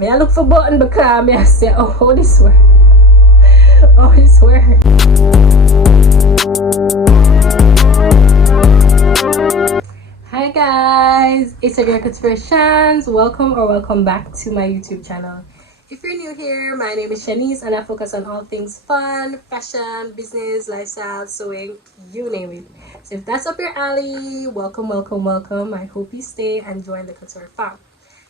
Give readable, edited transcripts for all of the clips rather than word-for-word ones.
May I look for button because I say, oh, this work. Oh, this work. Hi guys, it's your girl Conspirations. Welcome back to my YouTube channel. If you're new here, my name is Shanice and I focus on all things fun, fashion, business, lifestyle, sewing, you name it. So if that's up your alley, welcome. I hope you stay and join the couture fam.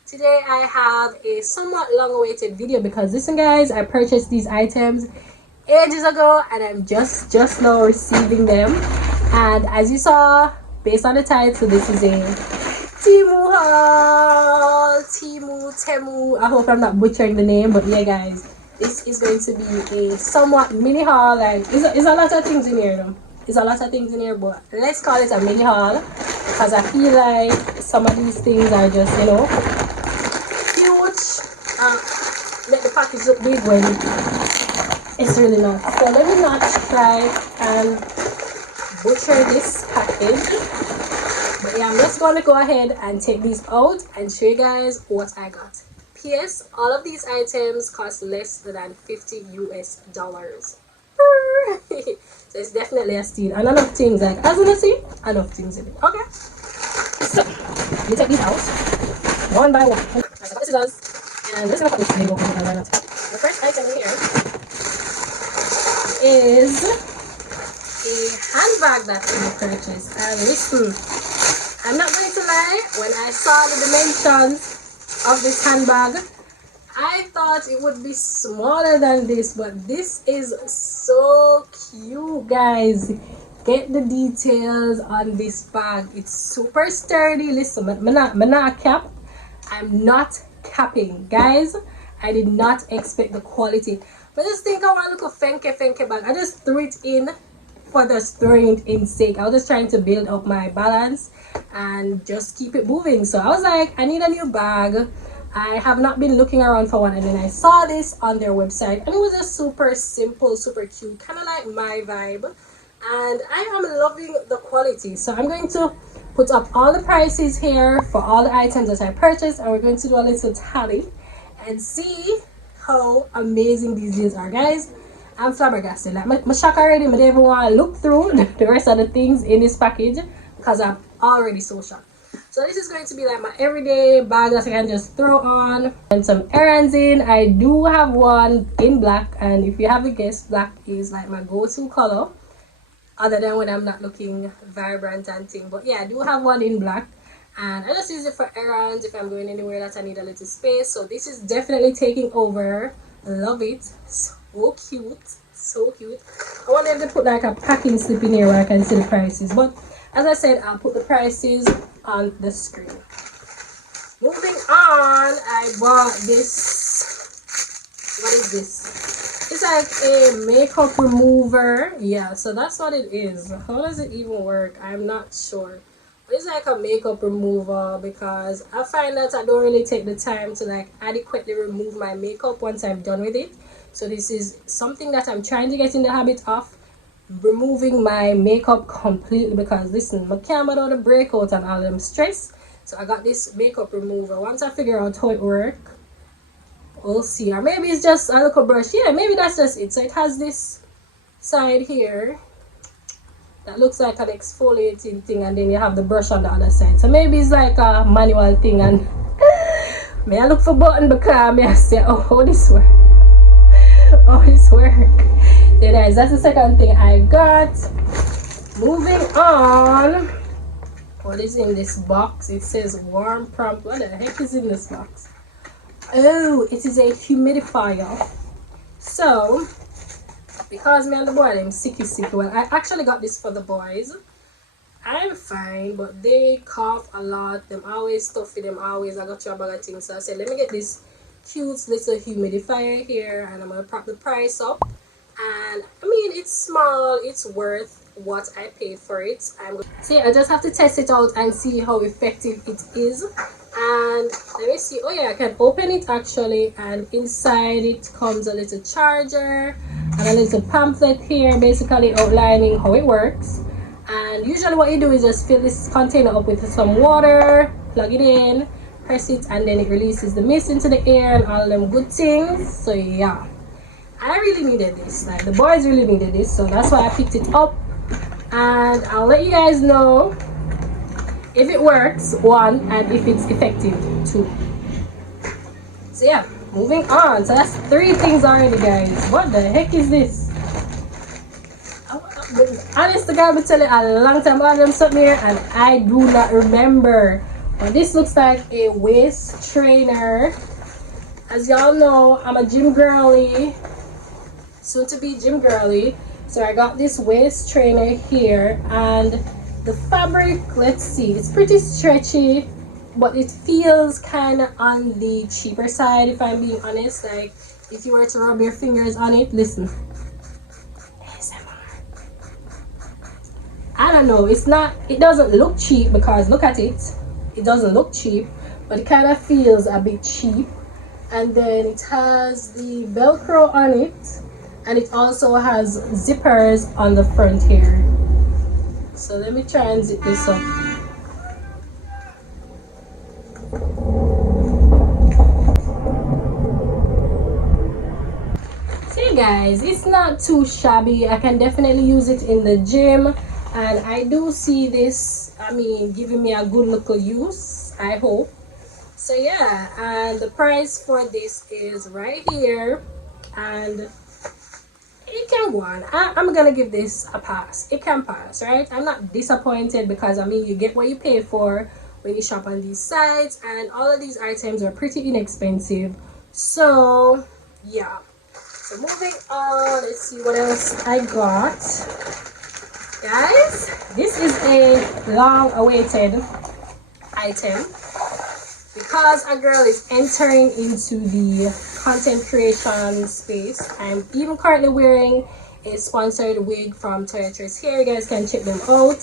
Today I have a somewhat long-awaited video because listen guys, I purchased these items ages ago and I'm just now receiving them. And as you saw, based on the title, this is a Temu haul. Temu. I hope I'm not butchering the name, but yeah guys, this is going to be a somewhat mini haul. Like it's a lot of things in here though. There's a lot of things in here, but let's call it a mini haul because I feel like some of these things are just, you know, huge. Make the package look big when it's really not. So let me not try and butcher this package. But yeah, I'm just going to go ahead and take these out and show you guys what I got. P.S. All of these items cost less than $50 US. So it's definitely a steal. And enough things, like as you can see, enough things in it. Okay. So you take these out one by one. So this is us. And this is what this label is. The first item in here is a handbag that we purchased. And listen, I'm not going to lie, when I saw the dimensions of this handbag, I thought it would be smaller than this, but this is so cute guys. Get the details on this bag. It's super sturdy. Listen, I'm not cap. I'm not capping guys. I did not expect the quality, but just think I want to look a fenke bag. I just threw it in for just throwing it in sake. I was just trying to build up my balance and just keep it moving. So I was like, I need a new bag. I have not been looking around for one, and then I saw this on their website and it was just super simple, super cute, kind of like my vibe, and I am loving the quality. So I'm going to put up all the prices here for all the items that I purchased, and we're going to do a little tally and see how amazing these deals are guys. I'm flabbergasted. Like my shock already. I don't even want to look through the rest of the things in this package because I'm already so shocked. So this is going to be like my everyday bag that I can just throw on and some errands in. I do have one in black, and if you haven't guessed, black is like my go-to color other than when I'm not looking vibrant and thing. But yeah, I do have one in black, and I just use it for errands if I'm going anywhere that I need a little space. So this is definitely taking over. Love it. So cute. I wanted to put like a packing slip in here where I can see the prices, but as I said, I'll put the prices on the screen. Moving on, I bought this. What is this? It's like a makeup remover. Yeah, so that's what it is. How does it even work? I'm not sure. It's like a makeup remover because I find that I don't really take the time to like adequately remove my makeup once I'm done with it. So this is something that I'm trying to get in the habit of, removing my makeup completely, because listen, my camera don't want to break out and all them stress. So I got this makeup remover. Once I figure out how it works, we'll see. Or maybe it's just a little brush. Yeah, maybe that's just it. So it has this side here that looks like an exfoliating thing, and then you have the brush on the other side. So maybe it's like a manual thing, and may I look for button because I say, oh, this work. Oh, this work. Yeah guys, that's the second thing I got. Moving on, what is in this box? It says warm prompt. What the heck is in this box? Oh, it is a humidifier. So because me and the boy, I'm sicky. Well, I actually got this for the boys. I'm fine, but they cough a lot. Them always stuffy, them always. I got you a bag of things. So I said, let me get this cute little humidifier here, and I'm gonna prop the price up. And I mean, it's small, it's worth what I paid for it. So yeah, I just have to test it out and see how effective it is. And let me see. Oh yeah, I can open it actually, and inside it comes a little charger and a little pamphlet here basically outlining how it works. And usually what you do is just fill this container up with some water, plug it in, press it and then it releases the mist into the air and all them good things. So yeah, I really needed this. Like the boys really needed this, so that's why I picked it up. And I'll let you guys know if it works, one, and if it's effective, two. So yeah, moving on. So that's 3 things already, guys. What the heck is this? Honest to God, I've been telling a long time about them something here and I do not remember. But this looks like a waist trainer. As y'all know, I'm a gym girly, soon to be gym girly. So I got this waist trainer here, and the fabric, let's see, it's pretty stretchy, but it feels kind of on the cheaper side, if I'm being honest. Like if you were to rub your fingers on it, listen, I don't know, it's not, it doesn't look cheap, because look at it, it doesn't look cheap, but it kind of feels a bit cheap. And then it has the Velcro on it, and it also has zippers on the front here. So let me try and zip this up. See guys, it's not too shabby. I can definitely use it in the gym, and I do see this, I mean, giving me a good little use, I hope. So yeah, and the price for this is right here, and it can go on. I'm gonna give this a pass. It can pass, right? I'm not disappointed, because I mean, you get what you pay for when you shop on these sites, and all of these items are pretty inexpensive. So yeah, so moving on, let's see what else I got. Guys, this is a long awaited item, because a girl is entering into the content creation space. I'm even currently wearing a sponsored wig from Toyotra's hair. You guys can check them out.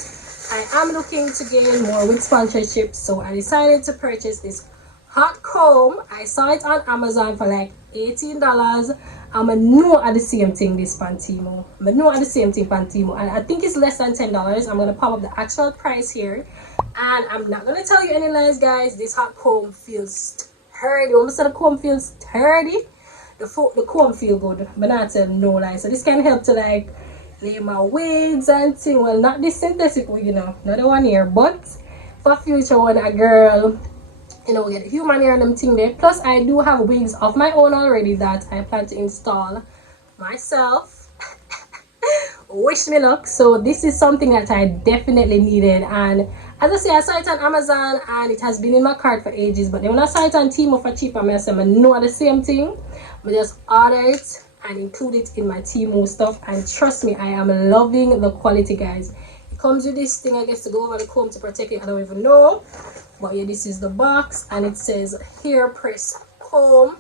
I am looking to gain more wig sponsorships, so I decided to purchase this hot comb. I saw it on Amazon for like $18. I'm a know at the same thing this on Temu. I'm a know at the same thing on Temu, and I think it's less than $10. I'm gonna pop up the actual price here, and I'm not gonna tell you any lies, guys. This hot comb feels sturdy. When I say the comb feels sturdy, the comb feel good, but not tell no lies. So this can help to like lay my wigs and thing. Well, not this synthetic wig, you know, not the one here, but for future when a girl, you know, get human hair and them thing there. Plus I do have wigs of my own already that I plan to install myself. Wish me luck. So this is something that I definitely needed, and as I say, I saw it on Amazon and it has been in my cart for ages, but then when I saw it on Temu for cheap, I said I know the same thing. I just order it and include it in my Temu stuff, and trust me, I am loving the quality, guys. It comes with this thing, I guess, to go over the comb to protect it. I don't even know, but yeah, this is the box, and it says hair press comb.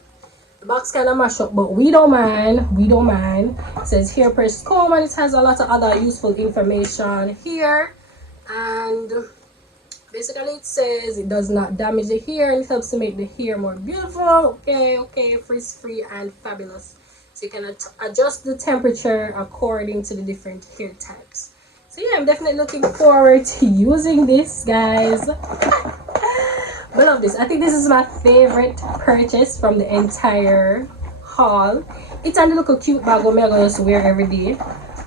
The box kind of mash up, but we don't mind. We don't mind. It says hair press comb, and it has a lot of other useful information here. And basically it says it does not damage the hair, and it helps to make the hair more beautiful. Okay, frizz-free and fabulous. So you can adjust the temperature according to the different hair types. So yeah, I'm definitely looking forward to using this, guys. I love this. I think this is my favorite purchase from the entire haul. It's a little cute bag I'm gonna just wear every day.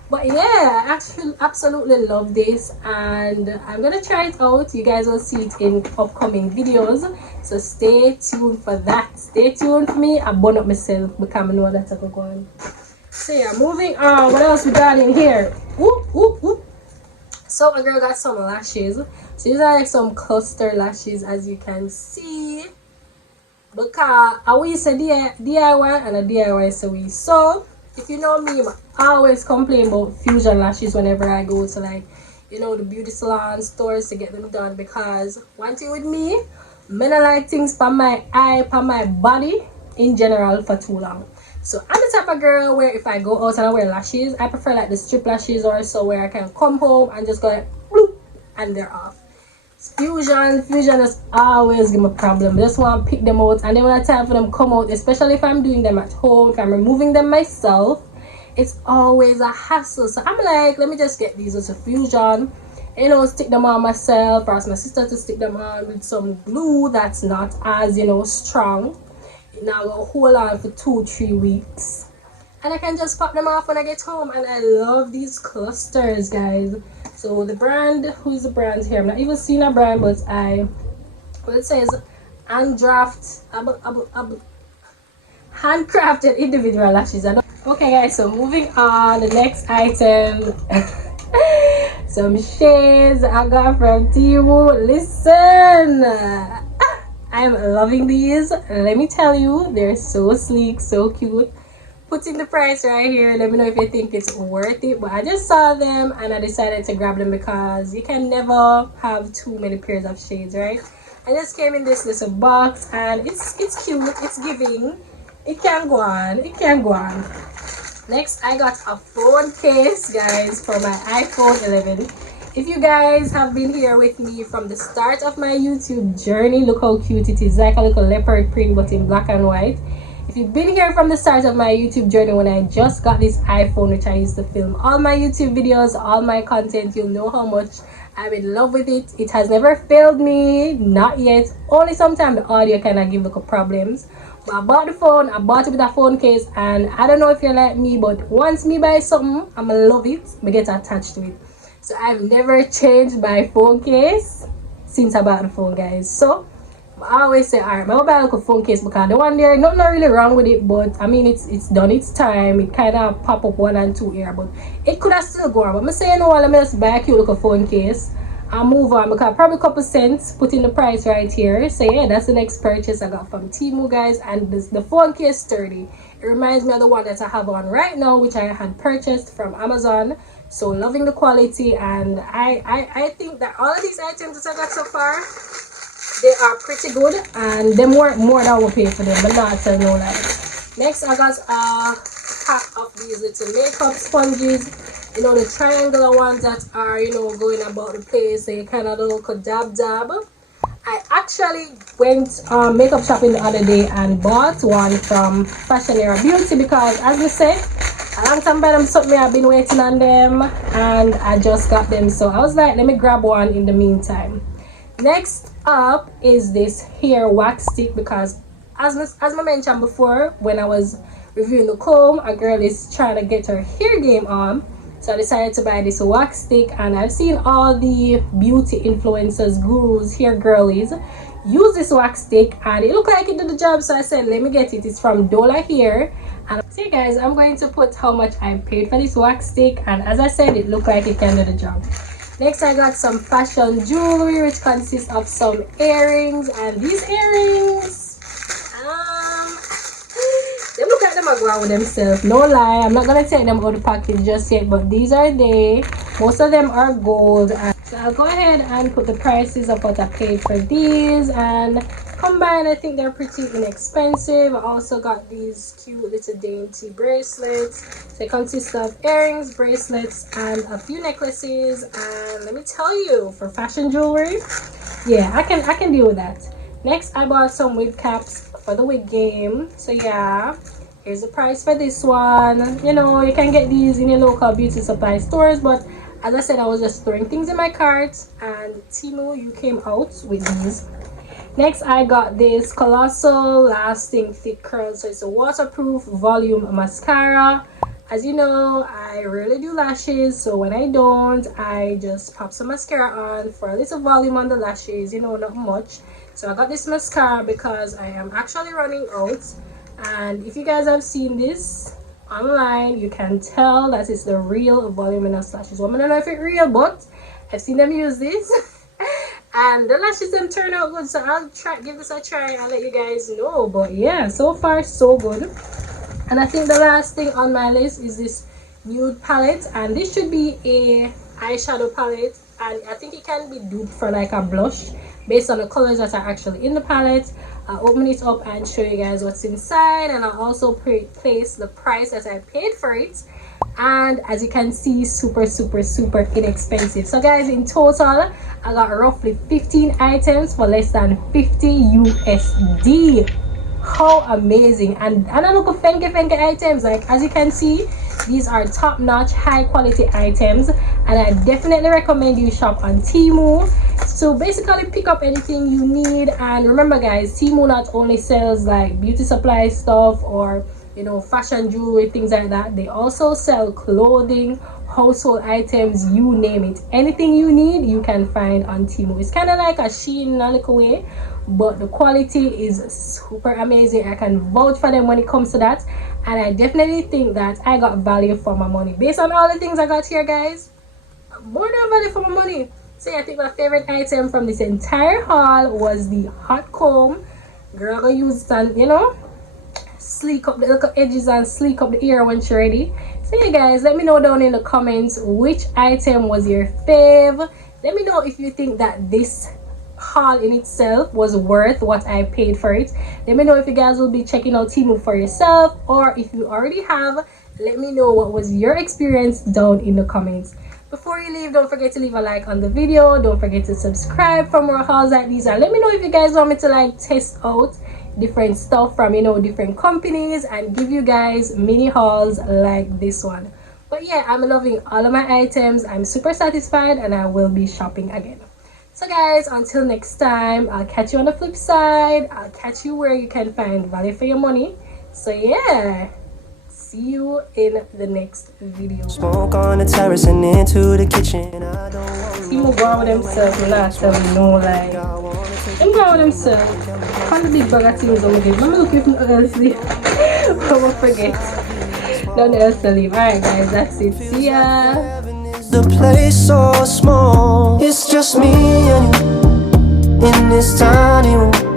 But yeah, I actually absolutely love this, and I'm gonna try it out. You guys will see it in upcoming videos, so stay tuned for that. Stay tuned for me. I burn up myself because I know that's going on. So yeah, moving on. What else we got in here? Whoop, whoop, whoop. So a girl got some lashes. So these are like some cluster lashes, as you can see. Because I always say DIY and a DIY so we. So if you know me, I always complain about fusion lashes whenever I go to, like, you know, the beauty salon stores to get them done, because one thing with me, I don't like things for my eye, for my body in general for too long. So I'm the type of girl where if I go out and I wear lashes, I prefer like the strip lashes or so, where I can come home and just go like bloop and they're off. Fusion is always give me a problem. I just want to pick them out, and then when I time for them come out, especially if I'm doing them at home, if I'm removing them myself, it's always a hassle. So I'm like, let me just get these as a fusion. you know, stick them on myself, or ask my sister to stick them on with some glue that's not as, you know, strong. Now I'll hold on for 2-3 weeks, and I can just pop them off when I get home. And I love these clusters, guys. So the brand, who's the brand here? I'm not even seeing a brand, but it says handcrafted individual lashes. Okay guys, so moving on, the next item. Some shades I got from Temu. Listen, I'm loving these. Let me tell you, they're so sleek, so cute. Putting the price right here. Let me know if you think it's worth it. But I just saw them and I decided to grab them because you can never have too many pairs of shades, right? I just came in this little box and it's cute, it's giving. It can go on, it can go on. Next, I got a phone case, guys, for my iPhone 11. If you guys have been here with me from the start of my YouTube journey, look how cute it is. Like a little leopard print, but in black and white. If you've been here from the start of my YouTube journey, when I just got this iPhone, which I used to film all my YouTube videos, all my content, you'll know how much I'm in love with it. It has never failed me, not yet. Only sometimes the audio kind of give little problems. But I bought the phone, I bought it with a phone case, and I don't know if you're like me, but once me buy something, I'ma love it, I get attached to it. So I've never changed my phone case since I bought the phone, guys. So I always say, alright, I'm gonna buy like a phone case because the one there, nothing really wrong with it, but I mean it's done its time. It kind of pop up 1 and 2 here, but it could have still gone. But I'm saying, no, let me just buy a cute little phone case and move on, because probably a couple cents, put in the price right here. So yeah, that's the next purchase I got from Temu, guys. And the phone case sturdy. It reminds me of the one that I have on right now, which I had purchased from Amazon. So loving the quality, and I think that all of these items that I got so far, they are pretty good, and they're more than I will pay for them, but not tell no lies. Next, I got a pack of these little makeup sponges. You know, the triangular ones that are, you know, going about the place, so you kind of look a dab. I actually went makeup shopping the other day and bought one from Fashion Era Beauty, because as we said, a long time by them something I've been waiting on them, and I just got them. So I was like, let me grab one in the meantime. Next up is this hair wax stick, because as I mentioned before, when I was reviewing the comb, a girl is trying to get her hair game on. So I decided to buy this wax stick, and I've seen all the beauty influencers, gurus, hair girlies use this wax stick, and it looked like it did the job. So I said, let me get it. It's from Dola Hair. And see, guys, I'm going to put how much I paid for this wax stick, and as I said, it looked like it can do the job. Next, I got some fashion jewelry, which consists of some earrings, and these earrings, they look like them are going with themselves, no lie. I'm not gonna take them out of the package just yet, but these are they. Most of them are gold, and so I'll go ahead and put the prices of what I paid for these, and combined I think they're pretty inexpensive. I also got these cute little dainty bracelets. They consist of earrings, bracelets, and a few necklaces. And let me tell you, for fashion jewelry, yeah, I can deal with that. Next, I bought some wig caps for the wig game. So yeah, here's the price for this one. You know, you can get these in your local beauty supply stores, but as I said, I was just throwing things in my cart, and Temu, you came out with these. Next, I got this Colossal Lasting Thick Curl. So it's a waterproof volume mascara. As you know, I rarely do lashes, so when I don't, I just pop some mascara on for a little volume on the lashes, you know, not much. So I got this mascara because I am actually running out, and if you guys have seen this online, you can tell that it's the real voluminous lashes. Well, I don't know if it's real, but I've seen them use this and the lashes them turn out good, so I'll give this a try and let you guys know. But yeah, so far so good. And I think the last thing on my list is this nude palette, and this should be a eyeshadow palette, and I think it can be duped for like a blush based on the colors that are actually in the palette. I'll open it up and show you guys what's inside, and I'll also place the price that I paid for it. And as you can see, super inexpensive. So guys, in total I got roughly 15 items for less than 50 USD. How amazing! And I look at fenke items. Like as you can see, these are top-notch high quality items, and I definitely recommend you shop on Temu. So basically pick up anything you need. And remember guys, Temu not only sells like beauty supply stuff or, you know, fashion jewelry, things like that. They also sell clothing, household items, you name it. Anything you need you can find on Temu. It's kind of like a Shein in a little way, but the quality is super amazing. I can vouch for them when it comes to that, and I definitely think that I got value for my money based on all the things I got here, guys. More than value for my money. So I think my favorite item from this entire haul was the hot comb. Girl, I'm gonna use it and, you know, sleek up the little edges and sleek up the ear when you're ready. So yeah guys, let me know down in the comments which item was your fave. Let me know if you think that this haul in itself was worth what I paid for it. Let me know if you guys will be checking out Temu for yourself, or if you already have, let me know what was your experience down in the comments. Before you leave, don't forget to leave a like on the video. Don't forget to subscribe for more hauls like these, and let me know if you guys want me to like test out different stuff from, you know, different companies and give you guys mini hauls like this one. But yeah, I'm loving all of my items. I'm super satisfied and I will be shopping again. So guys, until next time, I'll catch you on the flip side. I'll catch you where you can find value for your money. So yeah, see you in the next video. Smoke on the terrace and into the kitchen. Temu go with themselves, not tell me no lie. Them go with themselves. Find the big bag of things I'm gonna give. Let me look if nothing else leave. Don't forget. Nothing else to leave. Alright guys, that's it. See ya. The place so small, it's just me and you in this tiny room.